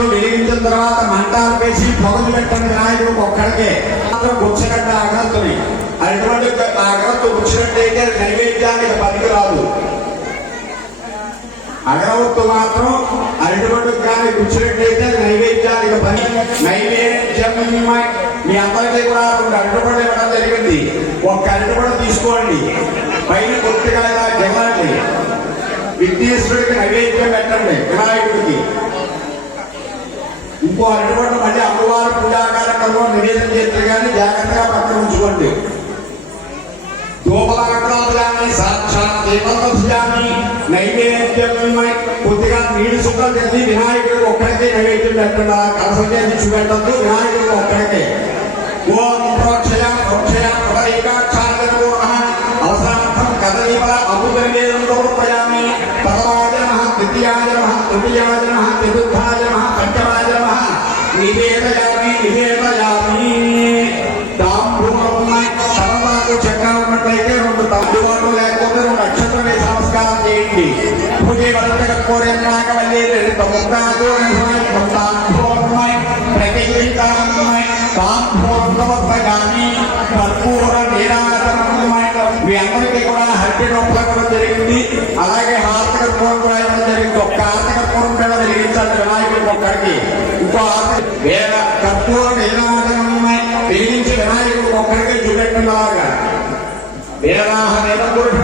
నాయకుడు వెలిగించిన తర్వాత మంటాలు వేసి పొగలు పెట్టండి నాయకుడు ఒక్కడికే. మాత్రం గుచ్చగడ్డ అగరత్తుని అటువంటి అగరత్తు గుచ్చినట్టయితే అది నైవేద్యానికి పనికిరాదు. అగరవత్తు మాత్రం అరటిపండు కానీ కూర్చున్నట్టయితే నైవేద్యానికి పని. నైవేద్యం మీ అందరికీ కూడా రెండు అరటిపండు ఇవ్వడం జరిగింది. ఒక అరటిపండు తీసుకోండి. పైన కొద్దిగా ఇలా గివ్వండి విఘ్నేశ్వరుడికి నైవేద్యం పెట్టండి. వినాయకుడికి. ఇంకో అరటిపండు మళ్ళీ అమ్మవారి పూజా కార్యక్రమంలో నివేదన చేస్తే కానీ జాగ్రత్తగా పక్కన ఉంచుకోండి ధూపలాగ్రాలని సాక్షాత్ దేవతభుజాన్ని నైవేద్యం కొద్దిగా నీళ్ళు శుభ్రం చేసి వినాయకుడికి ఒక్కడికే నైవేద్యం పెట్టండి ఆ కలసం చేసి పెట్టద్దు వినాయకుడికి ఒక్కడికే ఓం ప్రోక్షయ ప్రోక్షయ ప్రదైకాక్షాయ అవసరార్థం కదలీపల అమృతనివేదం సమర్పయామి ప్రథమాయ నమః ద్వితీయాయ నమః తృతీయాయ నమః చతుర్థాయ జరిగింది అలాగే హాస్యకర్పూరం కూడా ఇవ్వడం జరిగింది ఒక్క హాస్యకర్పూరం కూడా వెలిగించాలి వినాయకుడికి ఒక్కడికి ఇంకో హాస్య వేల కర్పూర నీరాజనమున్నాయి వెలిగించి వినాయకుడికి ఒక్కడికి చూపెట్టినలాగా వేదాహ వేద పురుష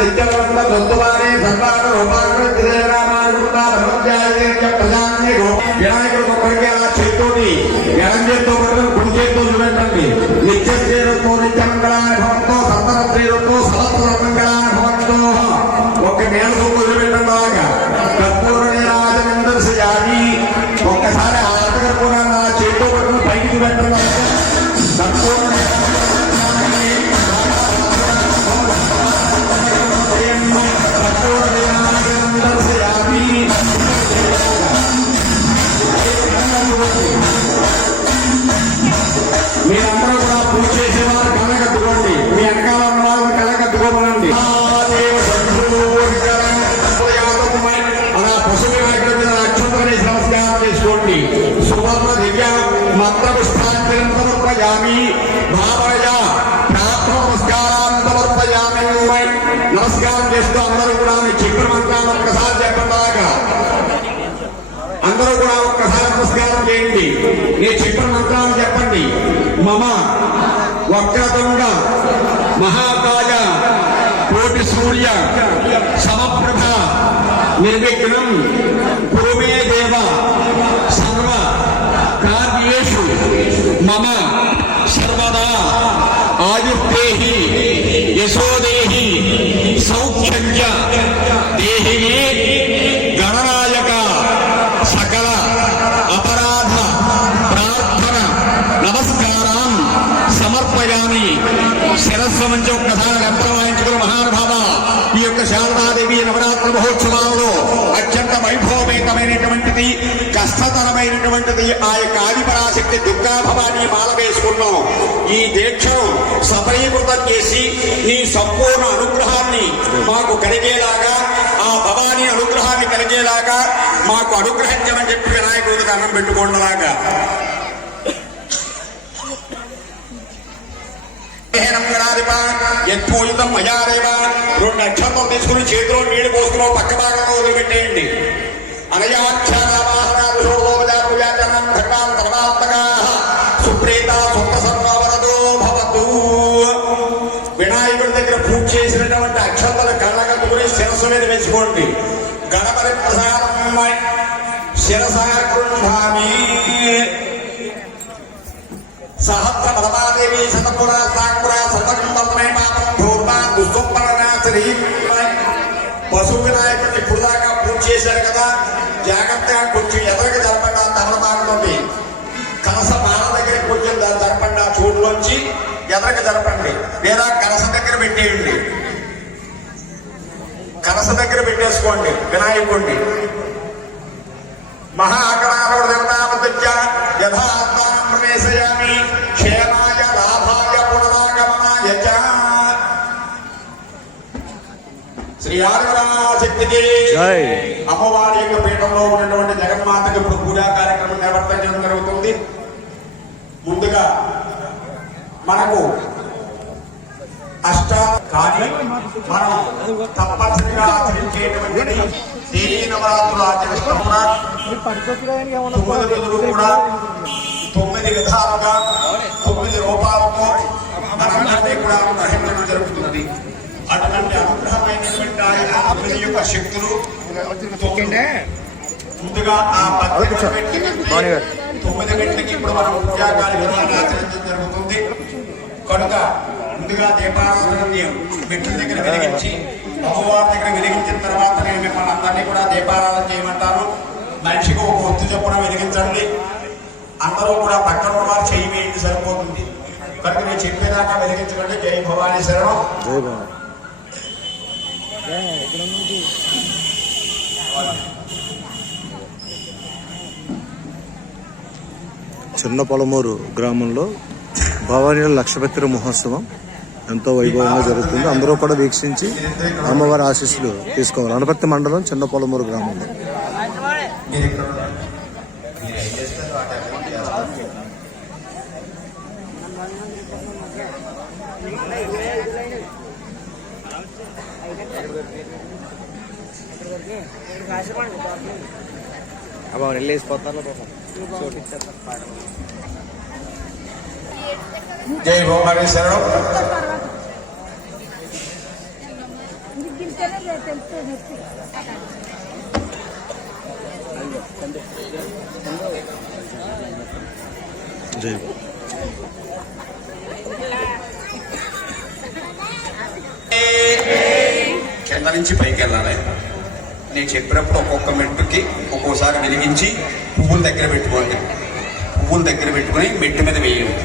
విద్యవంత దొద్దువారే సర్వాగ రూపాగ త్రిదేవరామానుకుంటా బ్రహ్మధ్యాయ ప్రజాన్ని వినాయకుడికి ఒక్కడికి అలా చేత్తోటి ఎడం చేత్తో పట్టుకుని కుడి చేత్తో చూపెట్టండి నిత్య శ్రీరత్తో నిత్య మంగళానుభవంతో సత్తర చేయండి నేను చెప్పిన మంత్రాలు చెప్పండి. మమ వక్రతుండ మహాకాయ కోటి సూర్య సమప్రభ నిర్విఘ్నం భూమే దేవ సర్వ కార్యేషు మమ. సమర్పయామి శిరస్సు నుంచి ఒక్కసారి లెప్పలు వాయించుకున్న మహానుభావ. ఈ యొక్క శారదాదేవి నవరాత్రి మహోత్సవాలలో అత్యంత వైభవమేతమైనటువంటిది కష్టతరమైనటువంటిది ఆ యొక్క ఆదిపరాశక్తి దుర్గా మాల వేసుకున్నాం. ఈ దీక్షను సఫలీకృతం చేసి నీ సంపూర్ణ అనుగ్రహాన్ని మాకు కలిగేలాగా ఆ భవానీ అనుగ్రహాన్ని కలిగేలాగా మాకు అనుగ్రహించమని చెప్పి వినాయకుడికి అన్నం పెట్టుకోండిలాగా. ఎత్తుతం మయాదేవ రెండు అక్షరం తీసుకుని చేతిలో నీళ్ళు పోసుకుని పక్క భాగంలో వదిలిపెట్టేయండి. అనయాక్షరావాహనాలు భగవాన్ పరమాత్మగా సుప్రీత సుప్రసన్నవరదో భవతు. వినాయకుడి దగ్గర పూజ చేసినటువంటి అక్షంతలు కళ్ళగట్టుకుని శిరస్సు మీద వేసుకోండి. గణపతి ప్రసాదం శిరసా సహస్ర పరమాదేవి శతపుర సాకుర సర్వకంపమే పాపం ధూర్మా దుస్వప్ననాశరి పశు వినాయకుడిని ఇప్పుడు దాకా పూజ చేశారు కదా. జాగ్రత్తగా కొంచెం ఎదరికి జరపండి ఆ తమలపాకులోకి కలస మాల దగ్గర కొంచెం జరపండి ఆ చోటులోంచి ఎదరికి జరపండి. లేదా కలస దగ్గర పెట్టేయండి. కలస దగ్గర పెట్టేసుకోండి. వినాయకుడిని మహా దేవతామధ్య జై. అమ్మవారి యొక్క పీఠంలో ఉన్నటువంటి జగన్మాతకి ఇప్పుడు పూజా కార్యక్రమం నిర్వర్తించడం జరుగుతుంది. ముందుగా మనకు అష్ట కానీ మనం తప్పనిసరిగా ఆచరించేటువంటిది దేవీ నవరాత్రులు ఆచరిస్తాం కూడా తొమ్మిది రోజులు కూడా తొమ్మిది విధాలుగా తొమ్మిది రూపాలతో మనందరినీ కూడా గ్రహించడం జరుగుతుంది. అటువంటి అనుగ్రహమైనటువంటి ఆయన తొమ్మిది యొక్క శక్తులు. ముందుగా ఆ తొమ్మిది గంటలకి ఇప్పుడు మనం ఆచరించడం జరుగుతుంది. కనుక ముందుగా దీపారాధనని మెట్ల దగ్గర వెలిగించి అమ్మవారి దగ్గర వెలిగించిన తర్వాత నేను మిమ్మల్ని అందరినీ కూడా దీపారాధన చేయమంటాను. మనిషికి ఒక ఒత్తు చొప్పున వెలిగించండి. అందరూ కూడా పక్కన ఉన్న వారు చేయి వేయండి సరిపోతుంది. కనుక నేను చెప్పేదాకా వెలిగించకండి. జై భవానీ శరణం. జై చిన్న పొలమూరు గ్రామంలో భవానీల లక్షపత్ర మహోత్సవం ఎంతో వైభవంగా జరుగుతుంది. అందరూ కూడా వీక్షించి అమ్మవారి ఆశీస్సులు తీసుకోవాలి. అనపత్తి మండలం చిన్న పొలమూరు గ్రామంలో. అబ్బా జై శరణం గిరిగిరితేనే తెలుస్తుంది నొప్పి జై కింద నుంచి పైకి వెళ్ళాలి. నేను చెప్పినప్పుడు ఒక్కొక్క మెట్టుకి ఒక్కోసారి వెలిగించి పువ్వుల దగ్గర పెట్టుకోండి పువ్వుల దగ్గర పెట్టుకొని మెట్టు మీద వేయండి.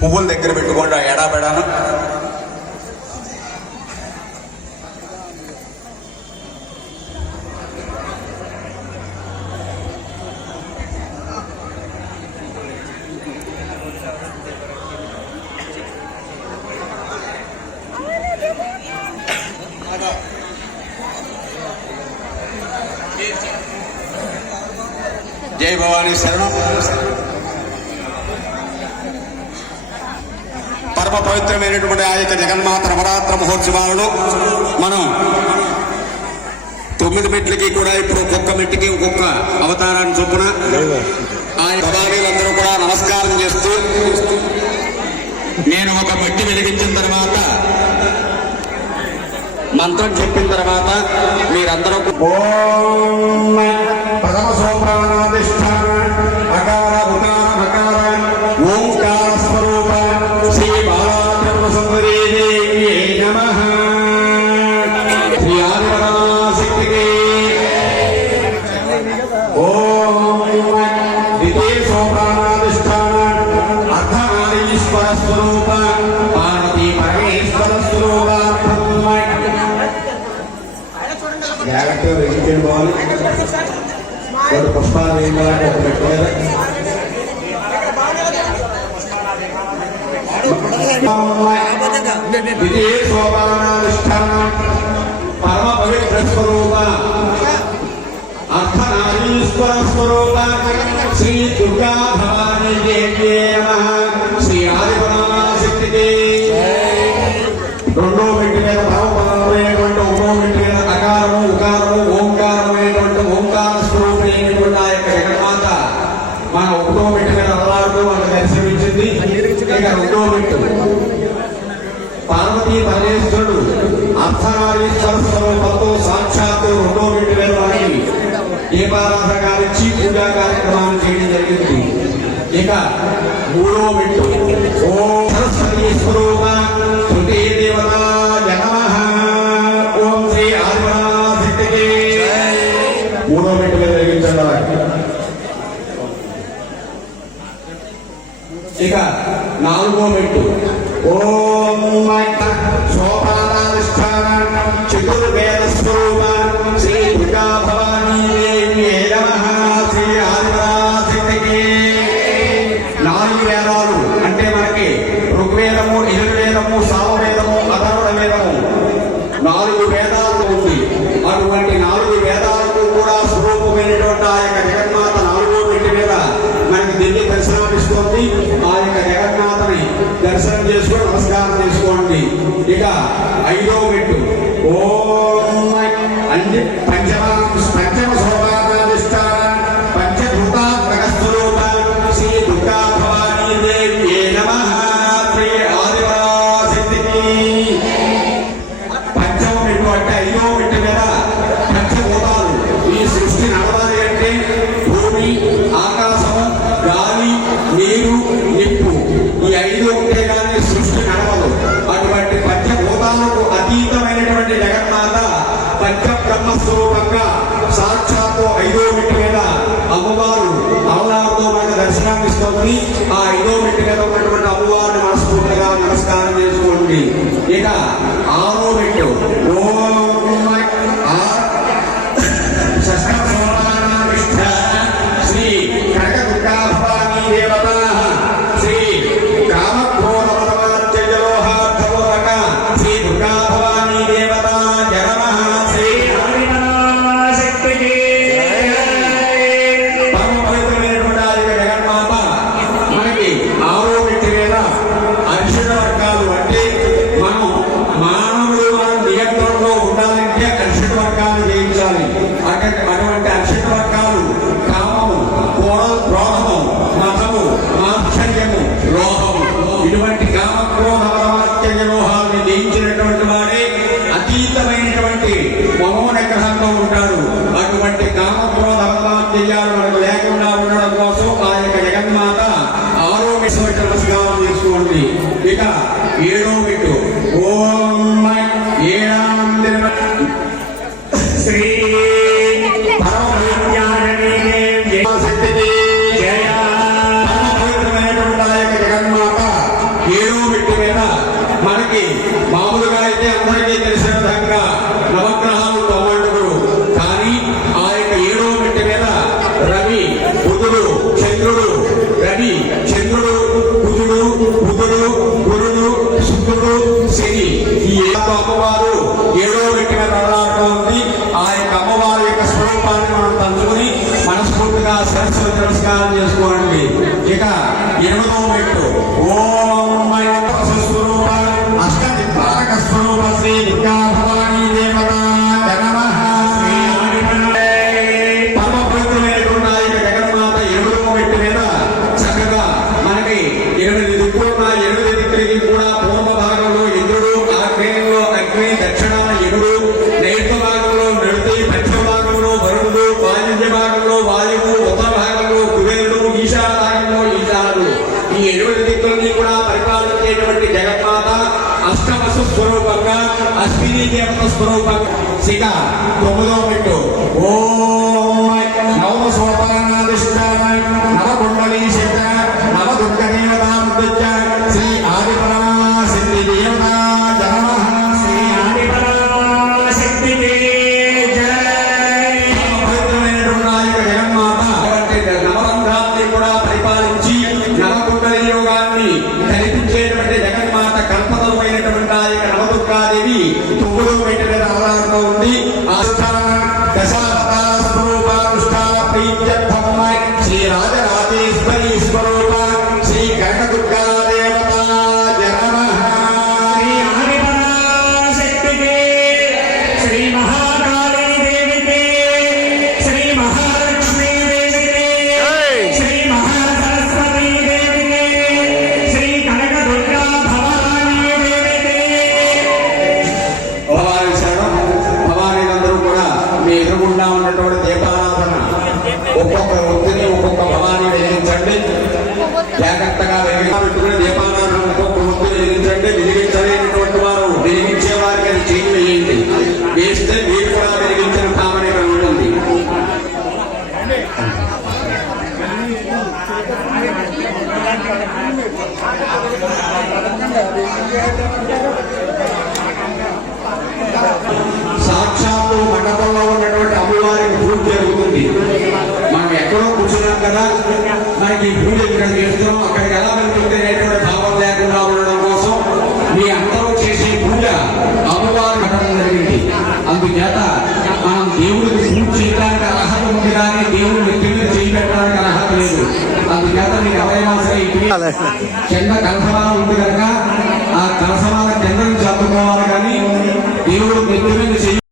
పువ్వుల దగ్గర పెట్టుకోండి ఆ ఎడాబెడాను భవానీ శరణం. పరమ పవిత్రమైనటువంటి ఆ యొక్క జగన్మాత నవరాత్ర మహోత్సవాలలో మనం తొమ్మిది మెట్లకి కూడా ఇప్పుడు ఒక్కొక్క మెట్టుకి ఒక్కొక్క అవతారాన్ని చొప్పున ఆయన భవానీలందరూ కూడా నమస్కారం చేస్తూ నేను ఒక మెట్టి వెలిగించిన తర్వాత మంత్రం చెప్పిన తర్వాత మీరందరూ ఓం ప్రథమ సోపానాధిష్టాన జాగ్రత్తగా వెలిగించండి బావాలి వాడు పుష్పాలు వేయాలంటే ఒక పెట్టుకోలేదు విజయ శోభానానుష్ఠానం పరమ పవిత్ర స్వరూప అర్ధనారీశ్వర స్వరూప శ్రీ దుర్గా భవానీ దేవ్యే ఇక నాలుగో మెట్టు. ఓం సోపానాధిష్టాన చతుర్వేద స్వరూప అంటే భూమి ఆకాశము గాలి నీరు నిప్పు. ఈ ఐదు ఉంటే కానీ సృష్టి నడవదు అటువంటి పంచభూతాలకు అతీతమైనటువంటి జగన్మాత పంచ బ్రహ్మస్వరూపంగా సాక్షాత్తు ఐదో మెట్టు మీద అమ్మవారు అమలారుతో మనకు దర్శనాన్ని ఇస్తోంది ఆ ఐదో మెట్టు మీద ఉన్నటువంటి అమ్మవారిని మనస్ఫూర్తిగా నమస్కారం చేసుకోండి. ఇక వర్గాన్ని జయించాలి. అటువంటి అక్షత তোমার Yan ang కింద కలసమాల ఉంది కనుక ఆ కలసమాల కింద నుంచి అందుకోవాలి కానీ దేవుడు నెత్తి మీద